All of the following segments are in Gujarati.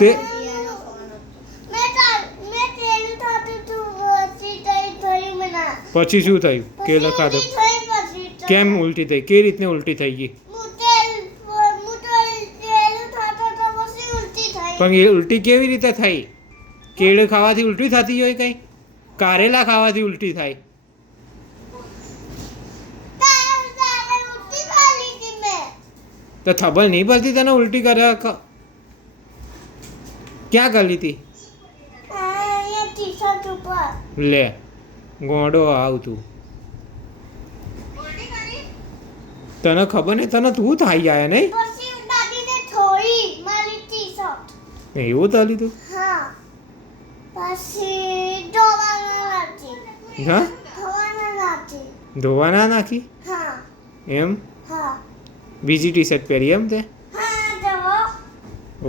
તે પછી શું થયું? કેળો ખાધો કેમ ઉલટી થઈ? કેવી રીતને ઉલટી થઈ ગઈ? પણ એ ઉલટી કેવી રીતે થઈ? કેળું ખાવાથી ઉલટી થતી હોય? કંઈ કારેલા ખાવાથી ઉલટી થાય? તો ખબર નહીં પડતી તને ઉલટી કરે? ક્યાં કરી હતી? લે ગોડો આવતું તને ખબર નહીં? તને તું થાય જાય નહીં એવું થયું તું? હા ધોવા ના નાખી એમ? બીજી ટી શર્ટ પહેરી એમ તે?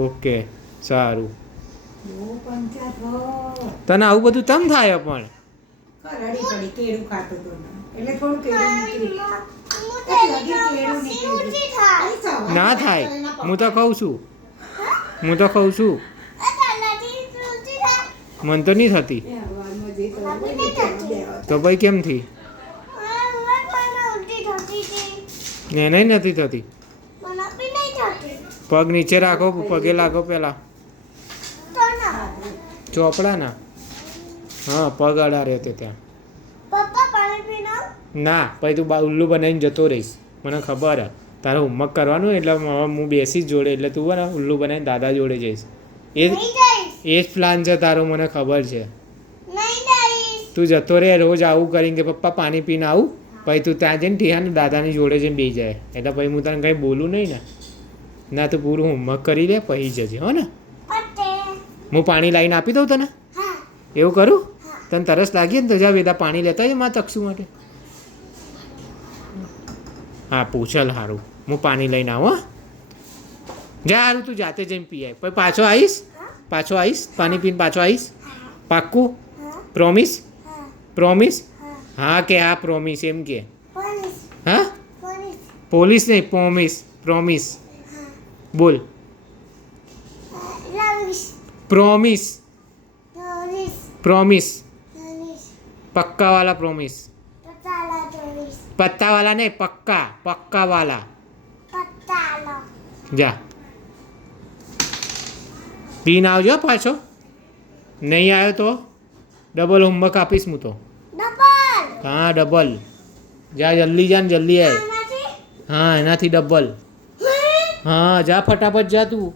ઓકે સારું. તને આવું બધું તમ થાય પણ ના થાય. હું તો કહું છું મને તો નહીં થતી. તો ભાઈ કેમ થી? એને નથી થતી. પગ નીચે રાખો, પગે લાગો પેલા ચોપડા ના. હા પગ અડા રહે ત્યાં. ના પછી તું ઉલ્લુ બનાવીને જતો રહીશ. મને ખબર હે તારે હોમવર્ક કરવાનું એટલે હું બેસીશ જોડે એટલે તું ને ઉલ્લુ બનાવીને દાદા જોડે જઈશ. એ જ પ્લાન છે તારો, મને ખબર છે. તું જતો રહે રોજ આવું કરીને કે પપ્પા પાણી પીને આવું, પછી તું ત્યાં જઈને ઠીયા ને દાદાની જોડે જઈને બેસી જાય. એટલે પછી હું તને કંઈ બોલું નહીં ને. ના તું પૂરું હોમવર્ક કરી લે પછી જજે હો ને. હું પાણી લાવીને આપી દઉં તને? એવું કરું? તને તરસ લાગી ને તો જા વેદા પાણી લેતા જ મારા તક્ષુ માટે. હા પૂછલ સારું, હું પાણી લઈને આવું. જા સારું તું જાતે જઈને પી આય. પછી પાછો આવીશ પાણી પીને પાછો આવીશ. પાક્કું? પ્રોમિસ? હા કે હા પ્રોમિસ એમ કે. હા પોલીસ નહીં પ્રોમિસ બોલ. પ્રોમિસ पक्का वाला प्रोमिस. पत्ता वाला नहीं पक्का वाला. जा पीन आवજો પાછો. નહીં આવ્યો તો ડબલ હોમવર્ક આપીશ હું તો. હા ડબલ. જા જલ્દી જા ને જલ્દી આય. હા એનાથી ડબલ. હા જા ફટાફટ જા તું.